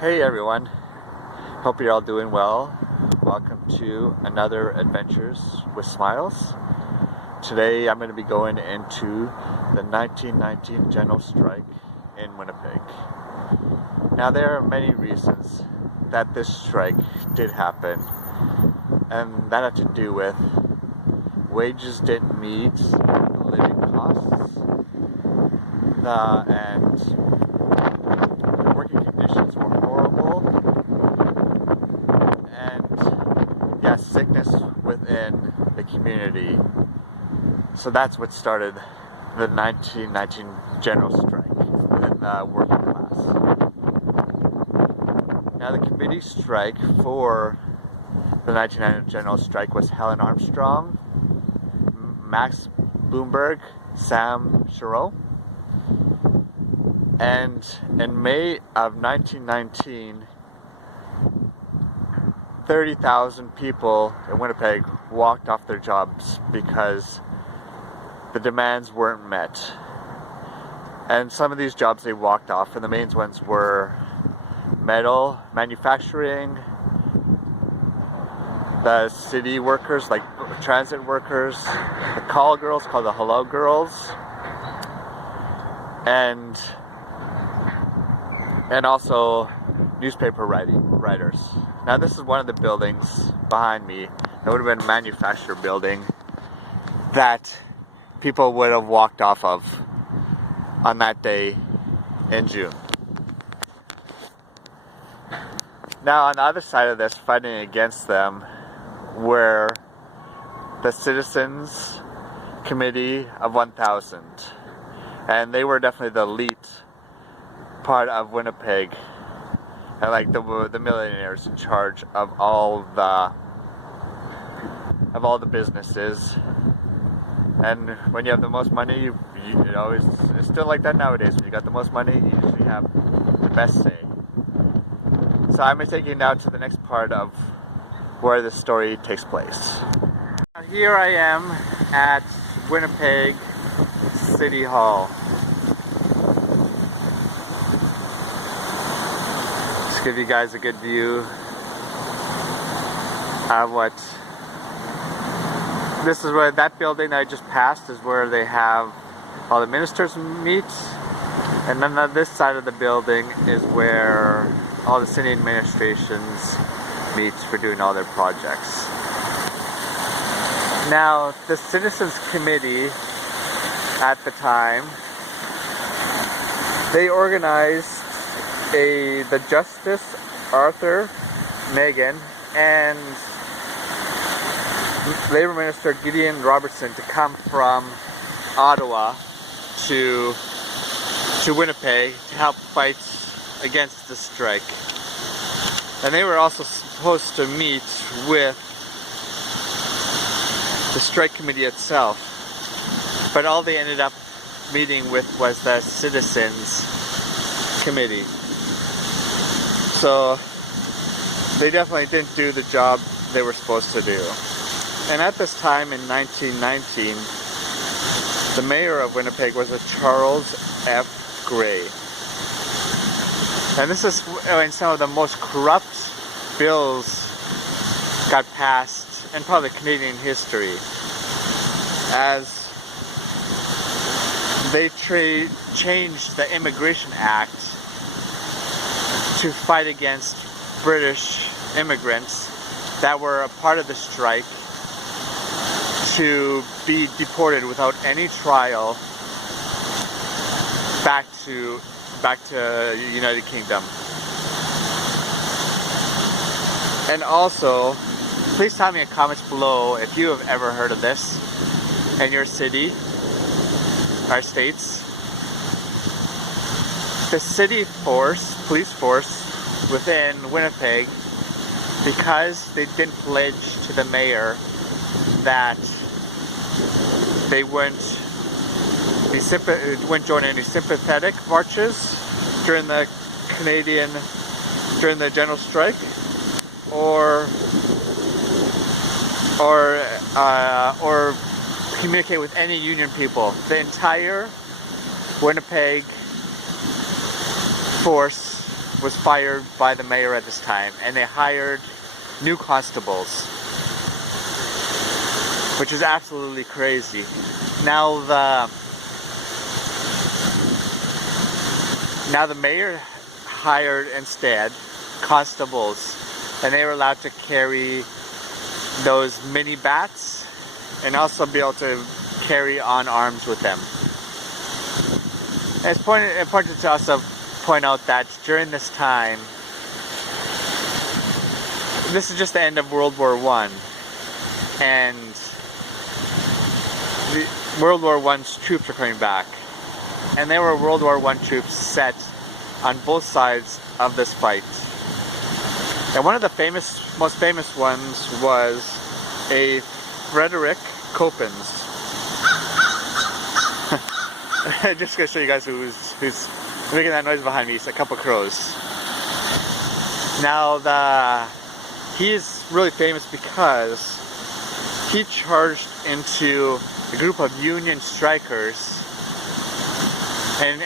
Hey everyone, hope you're all doing well. Welcome to another Adventures with Smiles. Today I'm going to be going into the 1919 general strike in Winnipeg. Now there are many reasons that this strike did happen, and that had to do with wages didn't meet living costs, and the working conditions were horrible, and sickness within the community. So that's what started the 1919 general strike within the working class. Now the committee strike for the 1919 general strike was Helen Armstrong, Max Bloomberg, Sam Shiro. And in May of 1919, 30,000 people in Winnipeg walked off their jobs because the demands weren't met. And some of these jobs they walked off, and the main ones were metal manufacturing, the city workers like transit workers, the call girls called the hello girls, and also newspaper writers. Now this is one of the buildings behind me. It would have been a manufacturer building that people would have walked off of on that day in June. Now on the other side of this, fighting against them, were the Citizens Committee of 1,000. And they were definitely the elite part of Winnipeg, and like the millionaires in charge of all the businesses. And when you have the most money, you know, it's still like that nowadays. When you got the most money, you usually have the best say. So I'm going to take you now to the next part of where this story takes place. Now here I am at Winnipeg City Hall. Just give you guys a good view of what this is. Where that building that I just passed is where they have all the ministers meet, and then on this side of the building is where all the city administrations meet for doing all their projects. Now the Citizens Committee at the time, they organized the Justice Arthur Megan and Labour Minister Gideon Robertson to come from Ottawa to Winnipeg to help fight against the strike. And they were also supposed to meet with the strike committee itself, but all they ended up meeting with was the Citizens Committee. So they definitely didn't do the job they were supposed to do. And at this time in 1919, the mayor of Winnipeg was a Charles F. Gray. And this is when some of the most corrupt bills got passed in probably Canadian history, as they changed the Immigration Act to fight against British immigrants that were a part of the strike to be deported without any trial back to United Kingdom. And also, please tell me in comments below if you have ever heard of this in your city or states. The city police force within Winnipeg, because they didn't pledge to the mayor that they wouldn't join any sympathetic marches during the general strike, or communicate with any union people. The entire Winnipeg force was fired by the mayor at this time, and they hired new constables, which is absolutely crazy. Now the mayor hired instead constables, and they were allowed to carry those mini bats and also be able to carry on arms with them. And it's important to also point out that during this time, this is just the end of World War I, and the World War I's troops are coming back, and there were World War I troops set on both sides of this fight. And one of the most famous ones was a Frederick Coppens. Just gonna show you guys who's making that noise behind me. It's a couple crows. Now he's really famous because he charged into a group of Union strikers and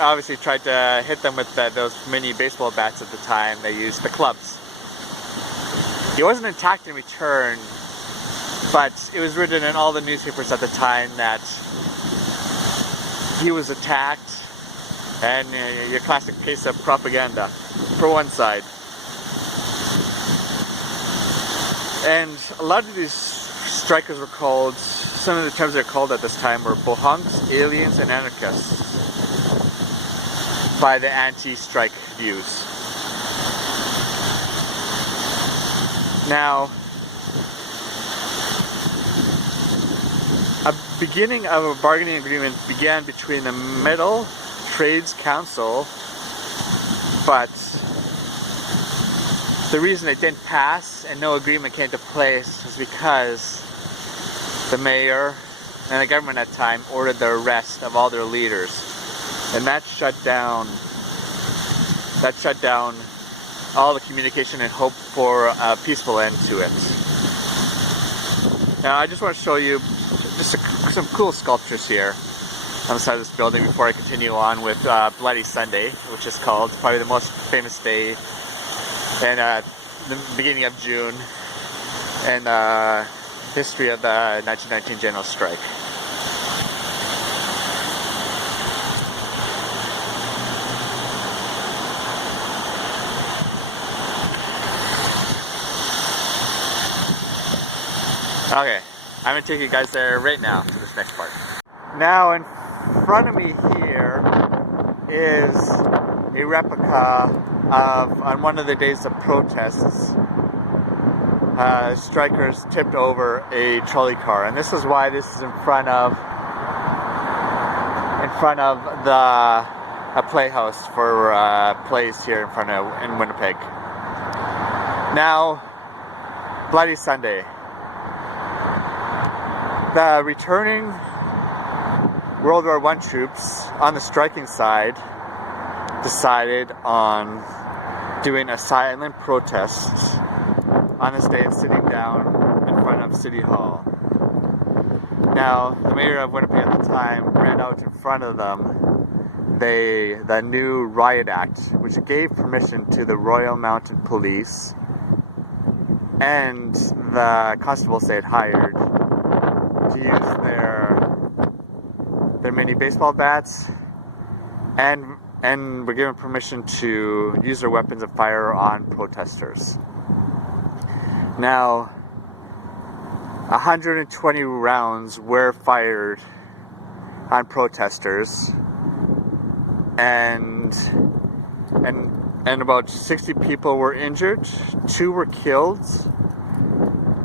obviously tried to hit them with those mini baseball bats at the time. They used the clubs. He wasn't attacked in return, but it was written in all the newspapers at the time that he was attacked, and your classic case of propaganda for one side. And a lot of these strikers were called, some of the terms they were called at this time were bohunks, aliens, and anarchists by the anti-strike views. Now, a beginning of a bargaining agreement began between the Metal Trades Council, but the reason it didn't pass and no agreement came to place was because the mayor and the government at the time ordered the arrest of all their leaders. And that shut down all the communication and hope for a peaceful end to it. Now I just want to show you just some cool sculptures here on the side of this building before I continue on with Bloody Sunday, which is called probably the most famous day in the beginning of June in history of the 1919 general strike. Okay, I'm going to take you guys there right now to this next part. Now in front of me here is a replica of, on one of the days of protests, strikers tipped over a trolley car, and this is why this is in front of a playhouse for plays here in Winnipeg. Now, Bloody Sunday. The returning World War I troops on the striking side decided on doing a silent protest on this day and sitting down in front of City Hall. Now, the mayor of Winnipeg at the time ran out in front of them the new Riot Act, which gave permission to the Royal Mounted Police and the constables they had hired to use their mini baseball bats, and were given permission to use their weapons of fire on protesters. Now, 120 rounds were fired on protesters, and about 60 people were injured, 2 were killed,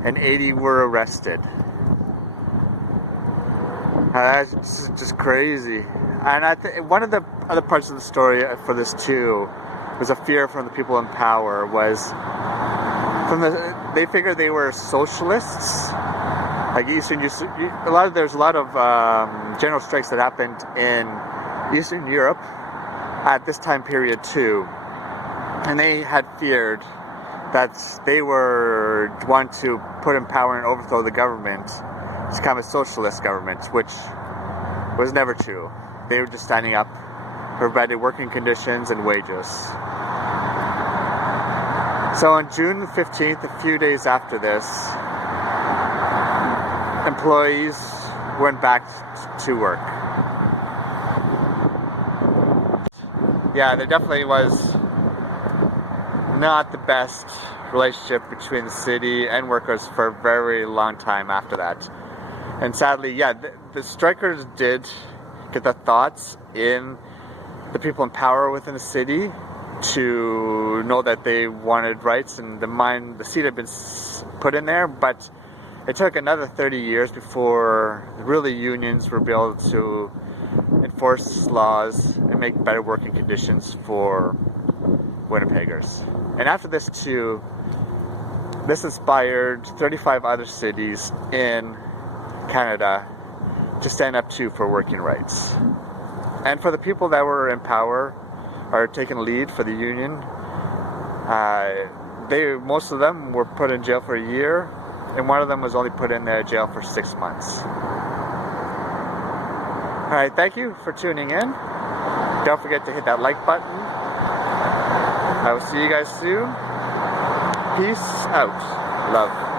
and 80 were arrested. That's just crazy. And one of the other parts of the story for this too was a fear from the people in power. They figured they were socialists, like there's a lot of general strikes that happened in Eastern Europe at this time period too, and they had feared that they were one to put in power and overthrow the government. It's kind of a socialist government, which was never true. They were just standing up for better working conditions and wages. So on June 15th, a few days after this, employees went back to work. Yeah, there definitely was not the best relationship between the city and workers for a very long time after that. And sadly, yeah, the strikers did get the thoughts in the people in power within the city to know that they wanted rights, and the seed had been put in there, but it took another 30 years before really unions were able to enforce laws and make better working conditions for Winnipeggers. And after this too, this inspired 35 other cities in Canada to stand up too for working rights. And for the people that were in power or taking lead for the union, most of them were put in jail for a year, and one of them was only put in jail for 6 months. Alright, thank you for tuning in. Don't forget to hit that like button. I will see you guys soon. Peace out. Love.